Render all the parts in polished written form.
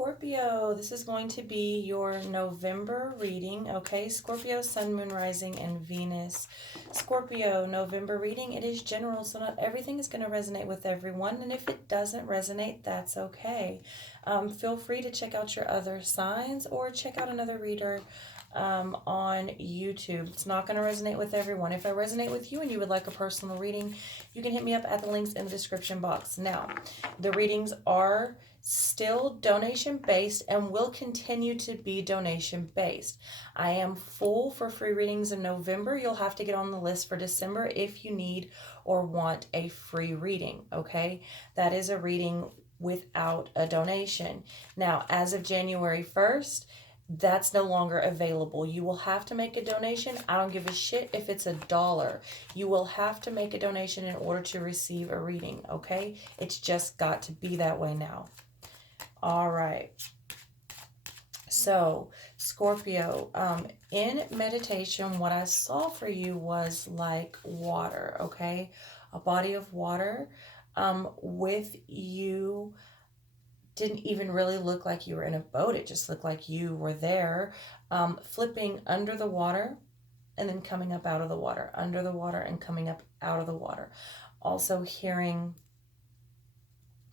Scorpio, this is going to be your November reading, okay? Scorpio, Sun, Moon, Rising, and Venus. Scorpio, November reading, it is general, so not everything is going to resonate with everyone, and if it doesn't resonate, that's okay. Feel free to check out your other signs or check out another reader on YouTube. It's not going to resonate with everyone. If I resonate with you and you would like a personal reading, you can hit me up at the links in the description box. Now, the readings are still donation based and will continue to be donation based. I am full for free readings in November. You'll have to get on the list for December if you need or want a free reading, okay? That is a reading without a donation. Now, as of January 1st, that's no longer available. You will have to make a donation. I don't give a shit if it's $1. You will have to make a donation in order to receive a reading, okay? It's just got to be that way now. All right. So, Scorpio, in meditation, what I saw for you was like water, okay? A body of water with you. Didn't even really look like you were in a boat. It just looked like you were there, flipping under the water and then coming up out of the water, under the water and coming up out of the water. Also hearing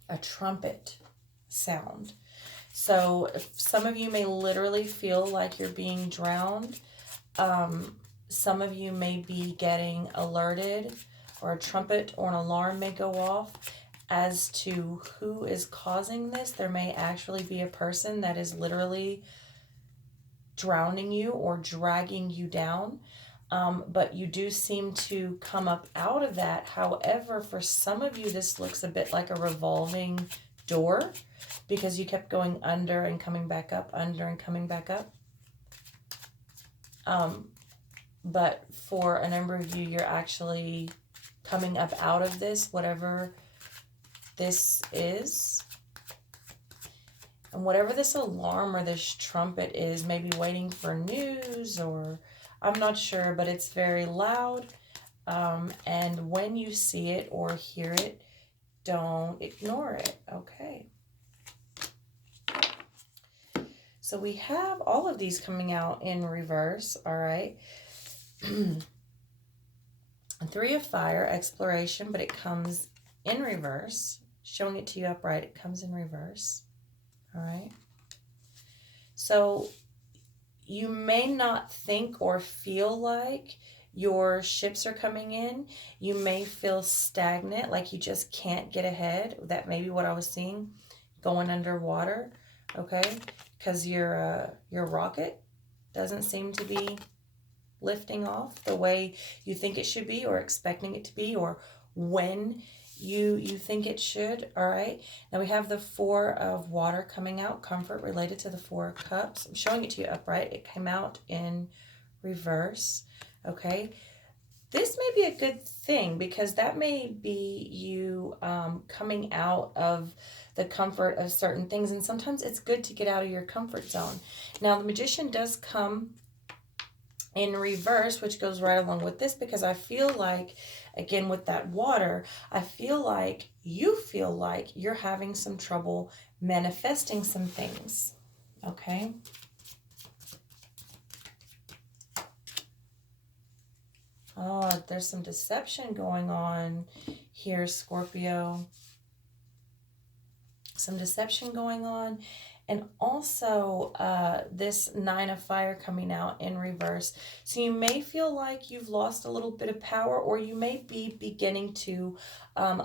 a trumpet sound. So some of you may literally feel like you're being drowned. Some of you may be getting alerted, or a trumpet or an alarm may go off. As to who is causing this, there may actually be a person that is literally drowning you or dragging you down. But you do seem to come up out of that. However, for some of you, this looks a bit like a revolving door because you kept going under and coming back up, under and coming back up. But for a number of you, you're actually coming up out of this, whatever this is. And whatever this alarm or this trumpet is, maybe waiting for news, or I'm not sure, but it's very loud. And when you see it or hear it, don't ignore it, okay? So we have all of these coming out in reverse, all right? Three of Fire, exploration, but it comes in reverse. Showing it to you upright, it comes in reverse. All right. So you may not think or feel like your ships are coming in. You may feel stagnant, like you just can't get ahead. That may be what I was seeing, going underwater. Okay, because your rocket doesn't seem to be lifting off the way you think it should be, or expecting it to be, or when you think it should. All right, now we have the Four of Water coming out, comfort related to the Four of Cups. I'm showing it to you upright. It came out in reverse. Okay, this may be a good thing because that may be you coming out of the comfort of certain things, and sometimes it's good to get out of your comfort zone. Now the Magician does come in reverse, which goes right along with this, because I feel like, again, with that water, I feel like you're having some trouble manifesting some things, okay? Oh, there's some deception going on here, Scorpio. Some deception going on. And also this Nine of Fire coming out in reverse. So you may feel like you've lost a little bit of power, or you may be beginning to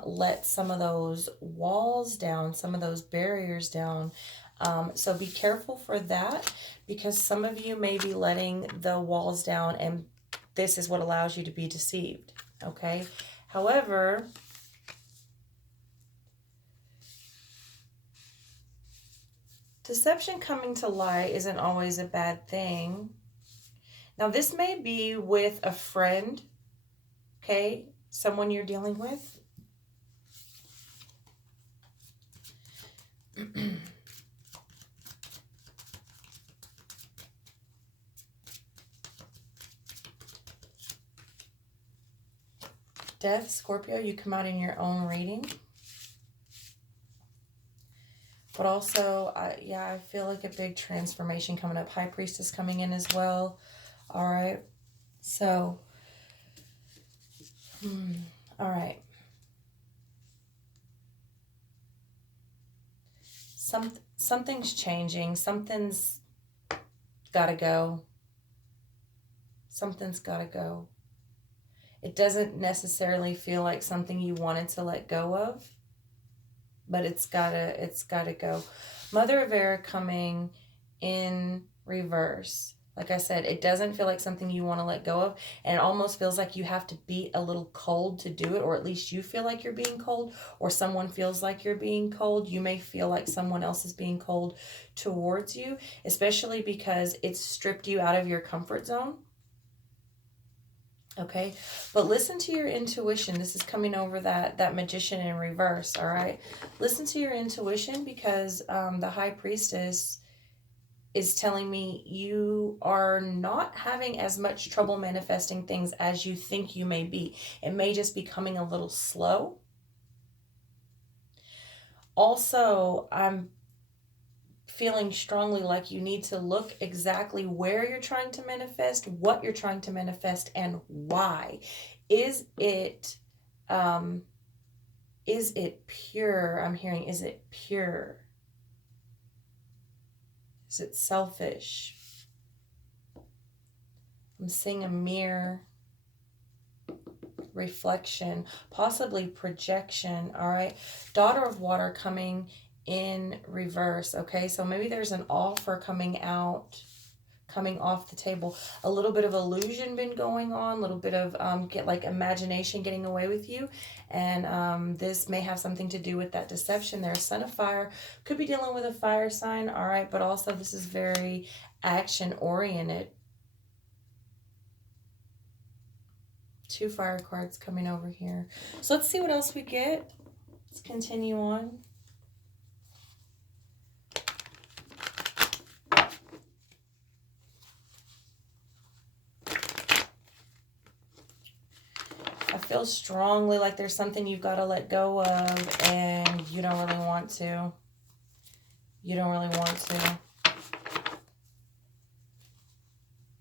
let some of those walls down, some of those barriers down. So be careful for that, because some of you may be letting the walls down, and this is what allows you to be deceived, okay? However, deception coming to light isn't always a bad thing. Now, this may be with a friend, okay? Someone you're dealing with. Death, Scorpio, you come out in your own reading. But also, yeah, I feel like a big transformation coming up. High Priestess coming in as well. All right. So, all right. Something's changing. Something's got to go. Something's got to go. It doesn't necessarily feel like something you wanted to let go of, but it's gotta go. Mother of Air coming in reverse. Like I said, it doesn't feel like something you want to let go of, and it almost feels like you have to be a little cold to do it, or at least you feel like you're being cold, or someone feels like you're being cold. You may feel like someone else is being cold towards you, especially because it's stripped you out of your comfort zone. Okay, but listen to your intuition. This is coming over that Magician in reverse. All right, listen to your intuition, because the High Priestess is telling me you are not having as much trouble manifesting things as you think you may be. It may just be coming a little slow. Also, I'm feeling strongly like you need to look exactly where you're trying to manifest, what you're trying to manifest, and why. Is it pure? I'm hearing, is it pure? Is it selfish? I'm seeing a mirror, reflection, possibly projection. All right, Daughter of Water coming in reverse. Okay, so maybe there's an offer coming off the table. A little bit of illusion been going on, a little bit of imagination getting away with you, and this may have something to do with that deception. There's Son of Fire, could be dealing with a fire sign. All right, but also this is very action oriented. 2 fire cards coming over here. So let's see what else we get. Let's continue on. I feel strongly like there's something you've got to let go of, and you don't really want to. You don't really want to.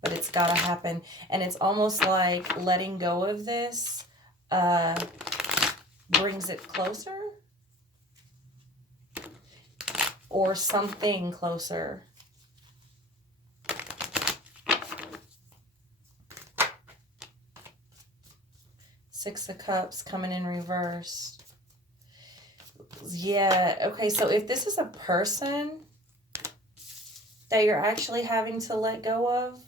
But it's got to happen. And it's almost like letting go of this brings it closer. Or something closer. Six of Cups coming in reverse. Yeah, okay, so if this is a person that you're actually having to let go of,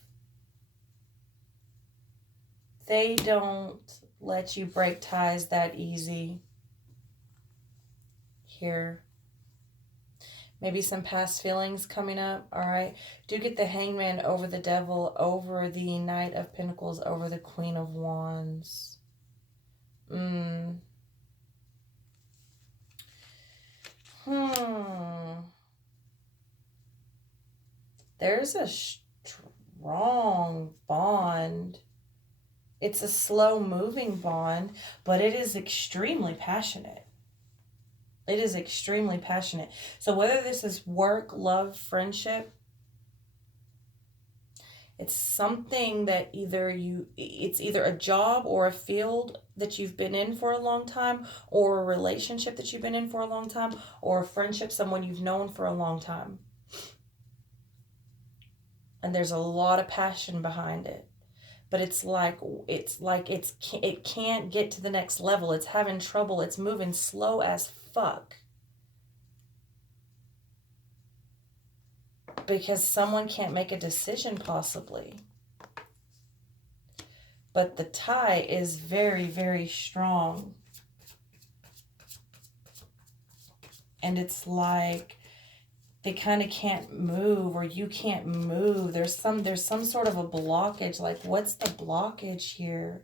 they don't let you break ties that easy here. Maybe some past feelings coming up, all right? Do get the Hangman over the Devil, over the Knight of Pentacles, over the Queen of Wands. There's a strong bond. It's a slow-moving bond, but it is extremely passionate. It is extremely passionate. So whether this is work, love, friendship, it's something that it's either a job or a field that you've been in for a long time, or a relationship that you've been in for a long time, or a friendship, someone you've known for a long time. And there's a lot of passion behind it. But it can't get to the next level. It's having trouble. It's moving slow as fuck. Because someone can't make a decision, possibly. But the tie is very, very strong. And it's like they kind of can't move, or you can't move. There's some sort of a blockage. Like, what's the blockage here?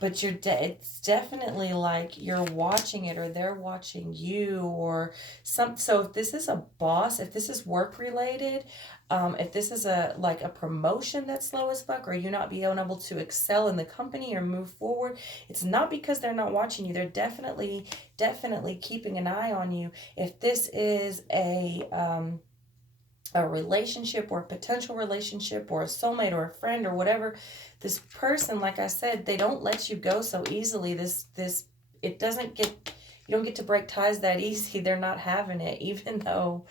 but it's definitely like you're watching it, or they're watching you, or so if this is a boss, if this is work related, if this is like a promotion that's slow as fuck, or you not being able to excel in the company or move forward, it's not because they're not watching you. They're definitely keeping an eye on you. If this is a relationship, or a potential relationship, or a soulmate, or a friend, or whatever, this person, like I said, they don't let you go so easily. It doesn't get, you don't get to break ties that easy. They're not having it, even though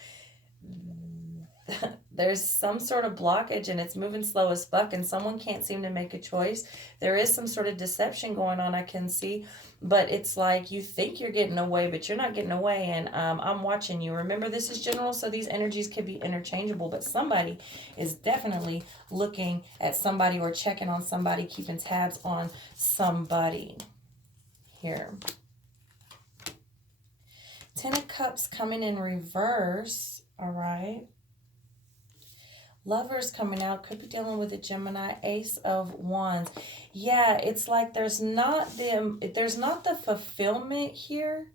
there's some sort of blockage and it's moving slow as fuck, and someone can't seem to make a choice. There is some sort of deception going on, I can see, but it's like you think you're getting away, but you're not getting away. And I'm watching you. Remember, this is general, so these energies could be interchangeable, but somebody is definitely looking at somebody, or checking on somebody, keeping tabs on somebody here. 10 of Cups coming in reverse. All right. Lovers coming out, could be dealing with a Gemini. Ace of Wands. Yeah, it's like there's not the fulfillment here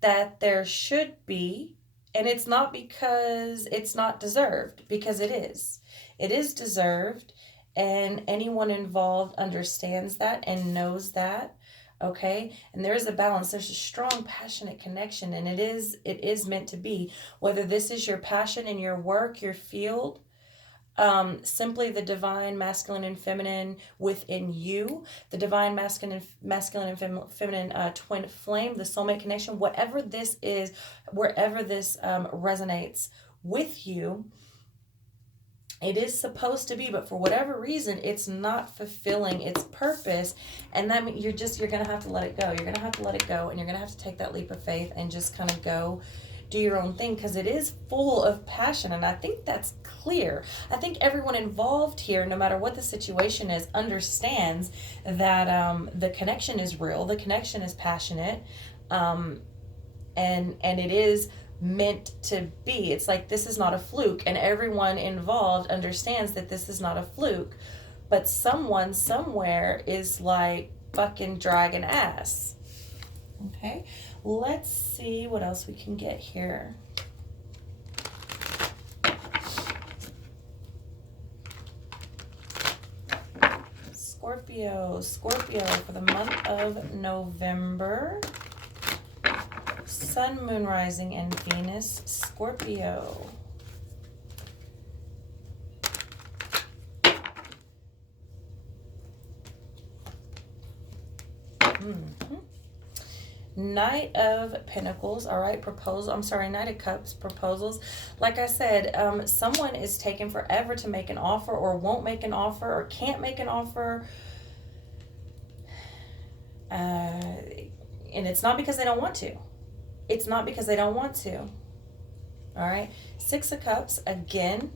that there should be, and it's not because it's not deserved, because it is. It is deserved, and anyone involved understands that and knows that. Okay, and there is a balance. There's a strong, passionate connection, and it is meant to be. Whether this is your passion in your work, your field, simply the divine masculine and feminine within you, the divine masculine and feminine twin flame, the soulmate connection, whatever this is, wherever this resonates with you, it is supposed to be, but for whatever reason, it's not fulfilling its purpose. And that means you're going to have to let it go. You're going to have to let it go, and you're going to have to take that leap of faith and just kind of go do your own thing, because it is full of passion. And I think that's clear. I think everyone involved here, no matter what the situation is, understands that the connection is real. The connection is passionate. And it is meant to be. It's like, this is not a fluke, and everyone involved understands that this is not a fluke, but someone somewhere is like fucking dragging ass. Okay, let's see what else we can get here. Scorpio for the month of November. Sun, Moon, Rising, and Venus, Scorpio. Knight of Pentacles. All right, Knight of Cups, proposals. Like I said, someone is taking forever to make an offer, or won't make an offer, or can't make an offer. And it's not because they don't want to. It's not because they don't want to. All right. 6 of Cups, again,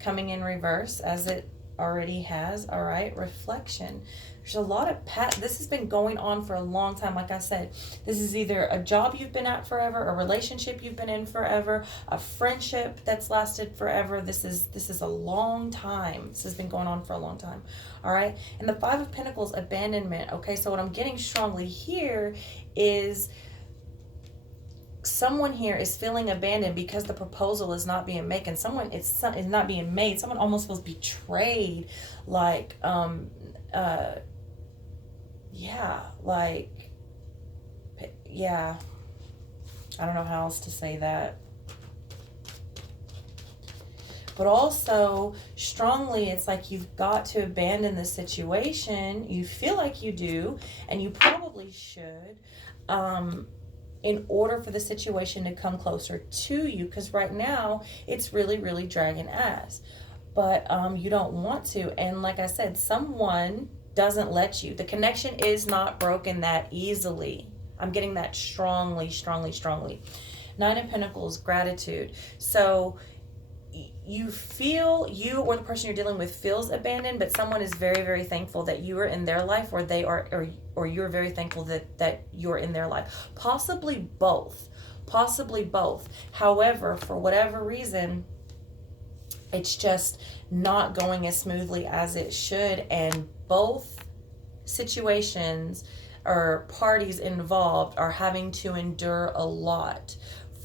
coming in reverse as it already has. All right. Reflection. There's a lot of this has been going on for a long time. Like I said, this is either a job you've been at forever, a relationship you've been in forever, a friendship that's lasted forever. This is a long time. This has been going on for a long time. All right. And the 5 of Pentacles, abandonment. Okay. So what I'm getting strongly here is someone here is feeling abandoned because the proposal is not being made. And someone is not being made. Someone almost feels betrayed. Like, I don't know how else to say that. But also, strongly, it's like you've got to abandon the situation. You feel like you do, and you probably should, in order for the situation to come closer to you. Because right now, it's really, really dragging ass. But you don't want to. And like I said, someone doesn't let you. The connection is not broken that easily. I'm getting that strongly. 9 of Pentacles, gratitude. So you feel, you or the person you're dealing with feels abandoned, but someone is very, very thankful that you are in their life, or they are, or you're very thankful that you're in their life. Possibly both. However, for whatever reason, it's just not going as smoothly as it should, and both situations or parties involved are having to endure a lot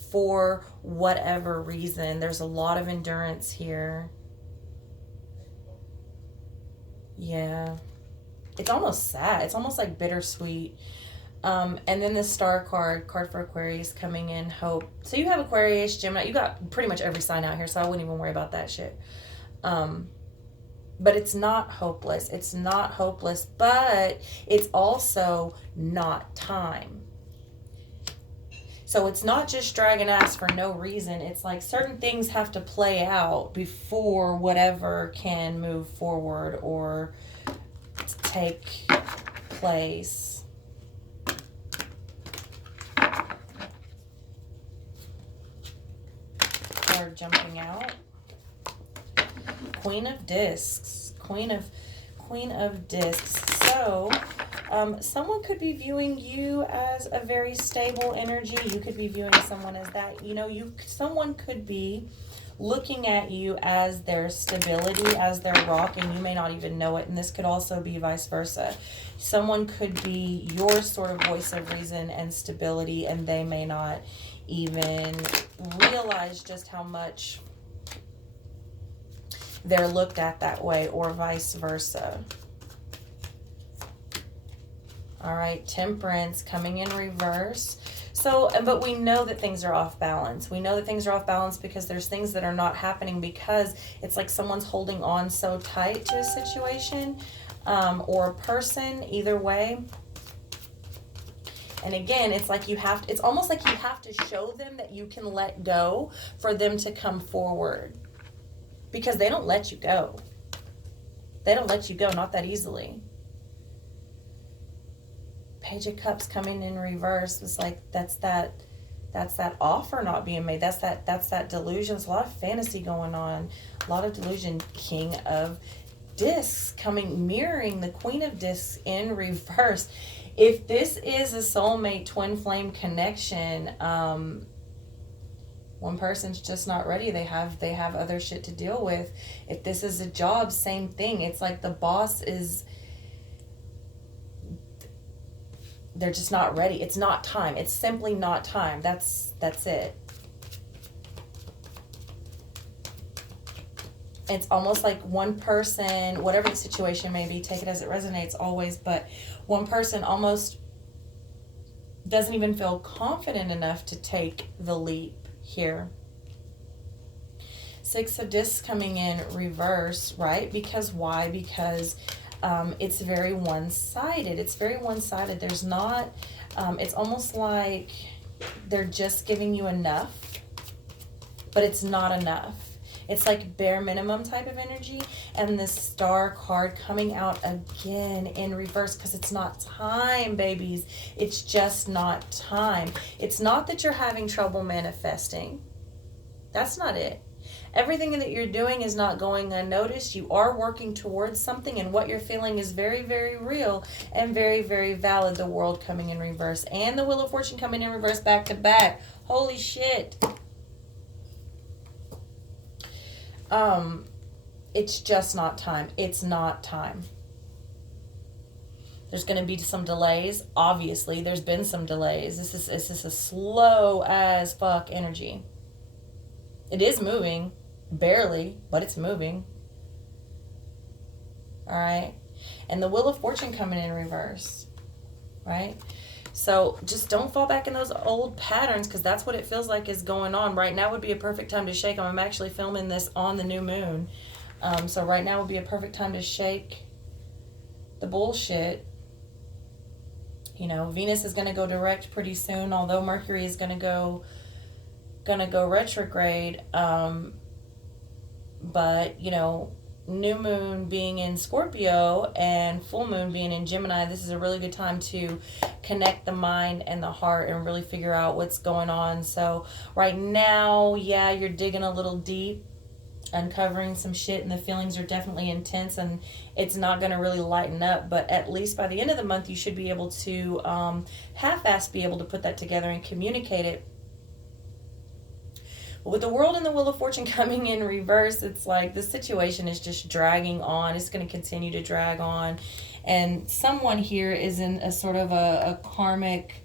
for whatever reason. There's a lot of endurance here. Yeah. It's almost sad. It's almost like bittersweet. And then the star card for Aquarius coming in, hope. So you have Aquarius, Gemini. You got pretty much every sign out here, so I wouldn't even worry about that shit. But it's not hopeless. It's not hopeless, but it's also not time. So it's not just dragging ass for no reason. It's like certain things have to play out before whatever can move forward or take place. Card jumping out. Queen of Discs. Queen of Discs. So someone could be viewing you as a very stable energy. You could be viewing someone as that. You know, someone could be looking at you as their stability, as their rock, and you may not even know it. And this could also be vice versa. Someone could be your sort of voice of reason and stability, and they may not even realize just how much they're looked at that way, or vice versa. All right, Temperance coming in reverse. So, but we know that things are off balance. We know that things are off balance because there's things that are not happening because it's like someone's holding on so tight to a situation or a person, either way. And again, it's like it's almost like you have to show them that you can let go for them to come forward. Because they don't let you go. They don't let you go, not that easily. Page of Cups coming in reverse was like, that's that offer not being made. That's that delusion. There's a lot of fantasy going on. A lot of delusion. King of Discs mirroring the Queen of Discs in reverse. If this is a soulmate twin flame connection, one person's just not ready. They have other shit to deal with. If this is a job, same thing. It's like the boss is, they're just not ready. It's not time. It's simply not time. That's it. It's almost like one person, whatever the situation may be, take it as it resonates always, but one person almost doesn't even feel confident enough to take the leap here. Six of Discs coming in reverse, right? Because why? Because it's very one-sided. It's very one-sided. There's not, it's almost like they're just giving you enough, but it's not enough. It's like bare minimum type of energy. And this Star card coming out again in reverse because it's not time, babies. It's just not time. It's not that you're having trouble manifesting. That's not it. Everything that you're doing is not going unnoticed. You are working towards something, and what you're feeling is very, very real and very, very valid. The World coming in reverse and the Wheel of Fortune coming in reverse back to back. Holy shit. It's just not time. It's not time. There's going to be some delays. Obviously, there's been some delays. This is a slow as fuck energy. It is moving, barely, but it's moving. All right. And the Wheel of Fortune coming in reverse, right? So just don't fall back in those old patterns, because that's what it feels like is going on. Right now would be a perfect time to shake them. I'm actually filming this on the new moon. So right now would be a perfect time to shake the bullshit. You know, Venus is going to go direct pretty soon, although Mercury is going to go retrograde. But, you know, new moon being in Scorpio and full moon being in Gemini, this is a really good time to connect the mind and the heart and really figure out what's going on. So right now, yeah, you're digging a little deep, uncovering some shit, and the feelings are definitely intense, and it's not going to really lighten up, but at least by the end of the month you should be able to half-ass be able to put that together and communicate it But with the World and the Wheel of Fortune coming in reverse, it's like the situation is just dragging on. It's going to continue to drag on. And someone here is in a sort of a karmic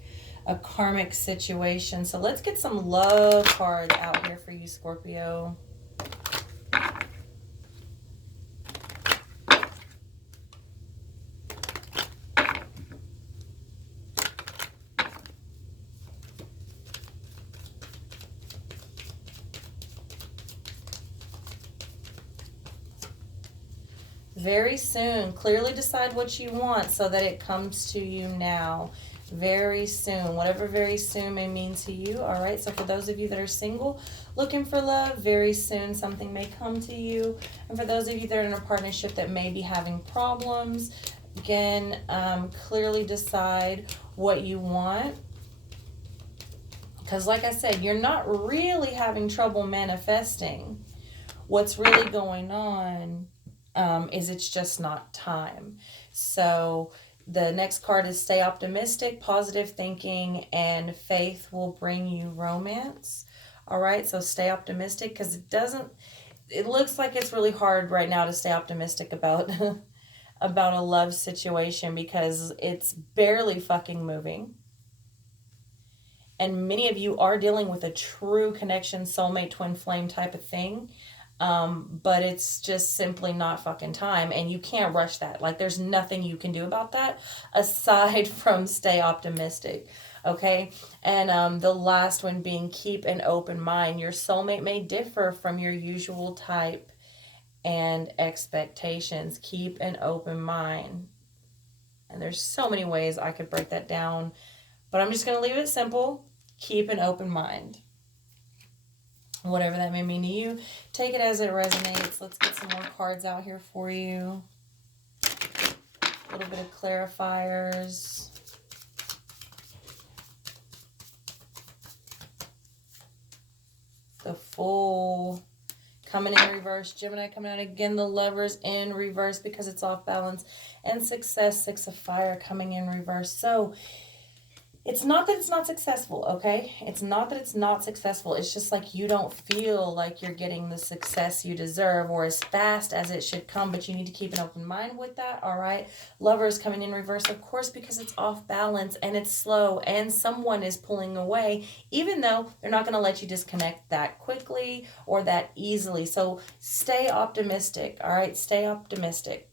situation. So let's get some love cards out here for you, Scorpio. Very soon. Clearly decide what you want so that it comes to you now. Very soon. Whatever very soon may mean to you. All right. So for those of you that are single, looking for love, very soon something may come to you. And for those of you that are in a partnership that may be having problems, again, clearly decide what you want. Because like I said, you're not really having trouble manifesting. What's really going on is it's just not time. So the next card is stay optimistic, positive thinking, and faith will bring you romance. All right, so stay optimistic because it looks like it's really hard right now to stay optimistic about about a love situation because it's barely fucking moving. And many of you are dealing with a true connection, soulmate, twin flame type of thing. But it's just simply not fucking time. And you can't rush that. Like, there's nothing you can do about that aside from stay optimistic. Okay. And the last one being keep an open mind. Your soulmate may differ from your usual type and expectations. Keep an open mind. And there's so many ways I could break that down. But I'm just going to leave it simple. Keep an open mind. Whatever that may mean to you, take it as it resonates. Let's get some more cards out here for you. A little bit of clarifiers. The Fool coming in reverse. Gemini coming out again. The Lovers in reverse because it's off balance. And Success, Six of Fire coming in reverse. So it's not that it's not successful, okay? It's not that it's not successful. It's just like you don't feel like you're getting the success you deserve or as fast as it should come, but you need to keep an open mind with that, all right? Lovers coming in reverse, of course, because it's off balance and it's slow and someone is pulling away, even though they're not going to let you disconnect that quickly or that easily. So stay optimistic, all right? Stay optimistic.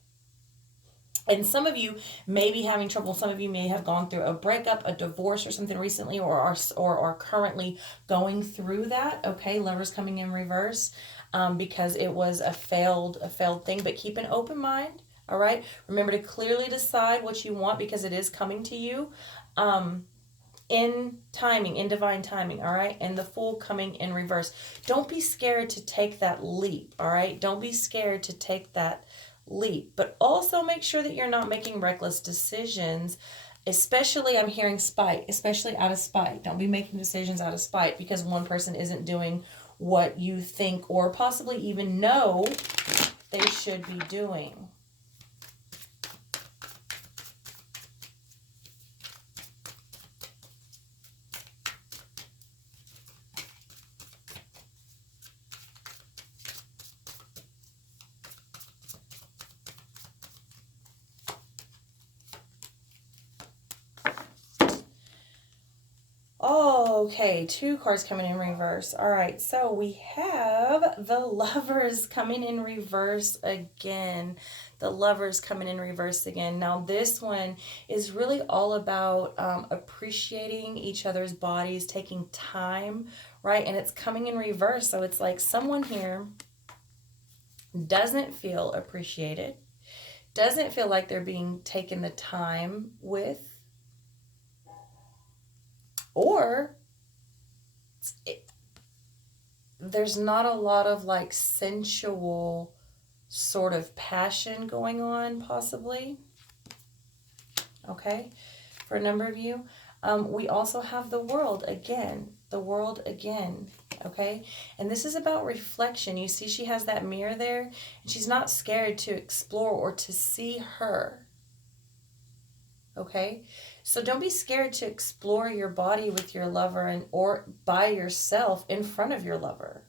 And some of you may be having trouble. Some of you may have gone through a breakup, a divorce, or something recently, or are currently going through that. Okay, Lovers coming in reverse because it was a failed thing. But keep an open mind. All right. Remember to clearly decide what you want because it is coming to you in timing, in divine timing. All right. And the Fool coming in reverse. Don't be scared to take that leap. All right. Don't be scared to take that leap, but also make sure that you're not making reckless decisions, especially I'm hearing spite, especially out of spite. Don't be making decisions out of spite because one person isn't doing what you think or possibly even know they should be doing. Okay, 2 cards coming in reverse. All right, so we have the Lovers coming in reverse again. The Lovers coming in reverse again. Now, this one is really all about appreciating each other's bodies, taking time, right? And it's coming in reverse. So it's like someone here doesn't feel appreciated, doesn't feel like they're being taken the time with, or there's not a lot of like sensual sort of passion going on, possibly. Okay, for a number of you. We also have the World again. The World again. Okay, and this is about reflection. You see she has that mirror there, and she's not scared to explore or to see her. Okay, So don't be scared to explore your body with your lover and or by yourself in front of your lover.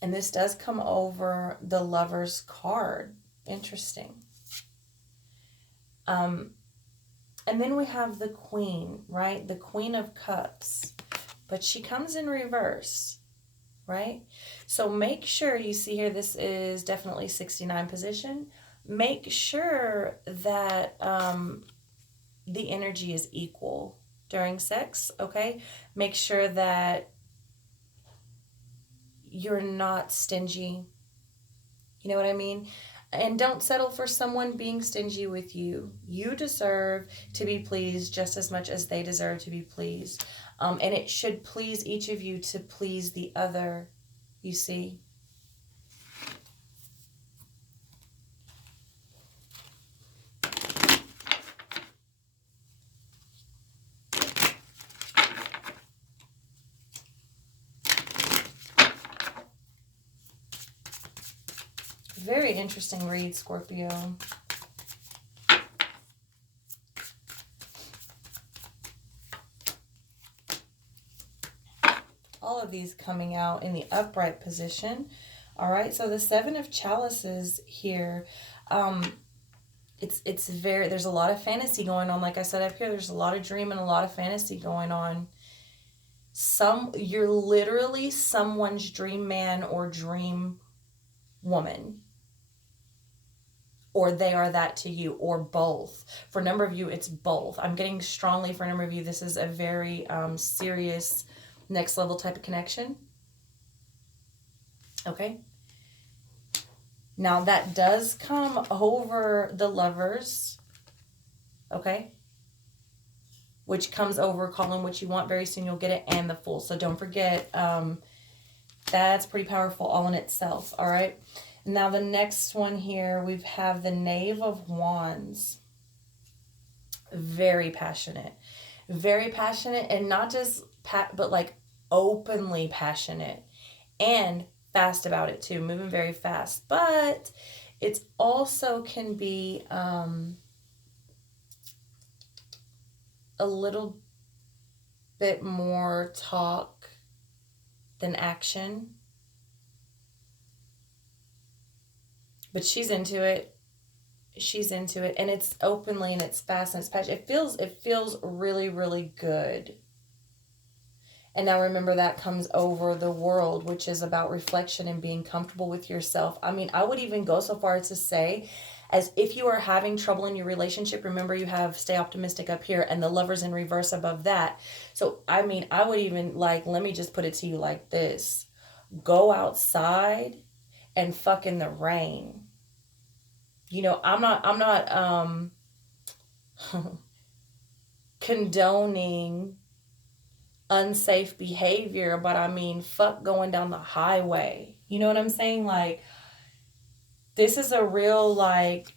And this does come over the Lover's card. Interesting. And then we have the Queen, right? The Queen of Cups. But she comes in reverse, right? So make sure you see here, this is definitely 69 position. Make sure that the energy is equal during sex, okay? Make sure that you're not stingy. You know what I mean? And don't settle for someone being stingy with you. You deserve to be pleased just as much as they deserve to be pleased. And it should please each of you to please the other, you see? Very interesting read, Scorpio. All of these coming out in the upright position. All right, so the Seven of Chalices here, it's very, there's a lot of fantasy going on. Like I said up here, there's a lot of dream and a lot of fantasy going on. You're literally someone's dream man or dream woman. Or they are that to you, or both. For a number of you, it's both. I'm getting strongly for a number of you, this is a very serious next level type of connection. Okay. Now that does come over the Lovers. Okay. Which comes over calling what you want. Very soon you'll get it, and the Fool. So don't forget, that's pretty powerful all in itself. All right. Now the next one here, we have the Knave of Wands. Very passionate. Very passionate, and not just but like openly passionate, and fast about it too, moving very fast. But it also can be a little bit more talk than action. But she's into it. She's into it. And it's openly and it's fast and it's passionate. It feels really, really good. And now remember, that comes over the World, which is about reflection and being comfortable with yourself. I mean, I would even go so far as to say, as if you are having trouble in your relationship, remember you have Stay Optimistic up here and the Lovers in reverse above that. So, I mean, I would even, like, let me just put it to you like this. Go outside and fuck in the rain. You know, I'm not condoning unsafe behavior, but I mean, fuck going down the highway. You know what I'm saying? Like, this is a real, like,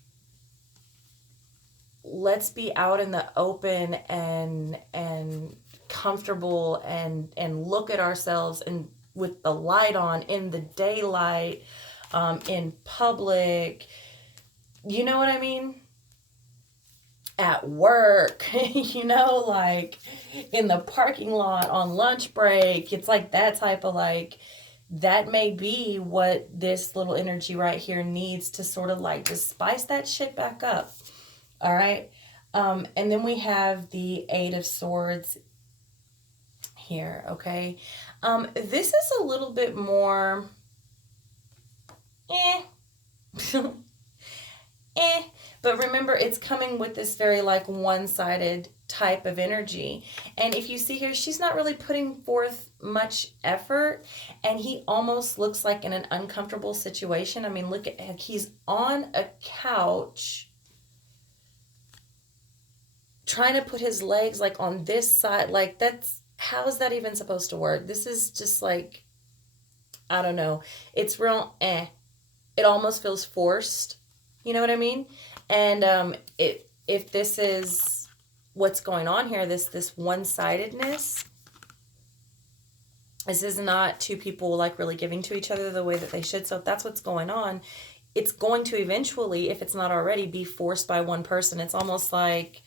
let's be out in the open and comfortable and look at ourselves and with the light on in the daylight, in public. You know what I mean? At work, you know, like in the parking lot on lunch break. It's like that type of, like, that may be what this little energy right here needs to sort of like just spice that shit back up. All right. And then we have the Eight of Swords here. Okay. This is a little bit more, but remember, it's coming with this very like one-sided type of energy. And if you see here, she's not really putting forth much effort, and he almost looks like in an uncomfortable situation. I mean, look at, he's on a couch trying to put his legs like on this side. Like, that's, how is that even supposed to work? This is just like, I don't know. It's real, it almost feels forced. You know what I mean? And if this is what's going on here, this one-sidedness, this is not two people like really giving to each other the way that they should. So if that's what's going on, it's going to eventually, if it's not already, be forced by one person. It's almost like,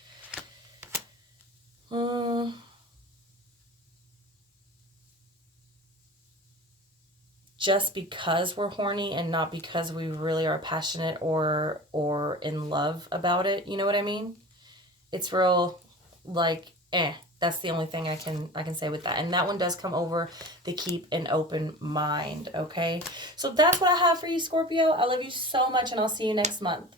just because we're horny and not because we really are passionate or in love about it. You know what I mean? It's real, like, that's the only thing I can say with that. And that one does come over the keep an open mind, okay? So that's what I have for you, Scorpio. I love you so much, and I'll see you next month.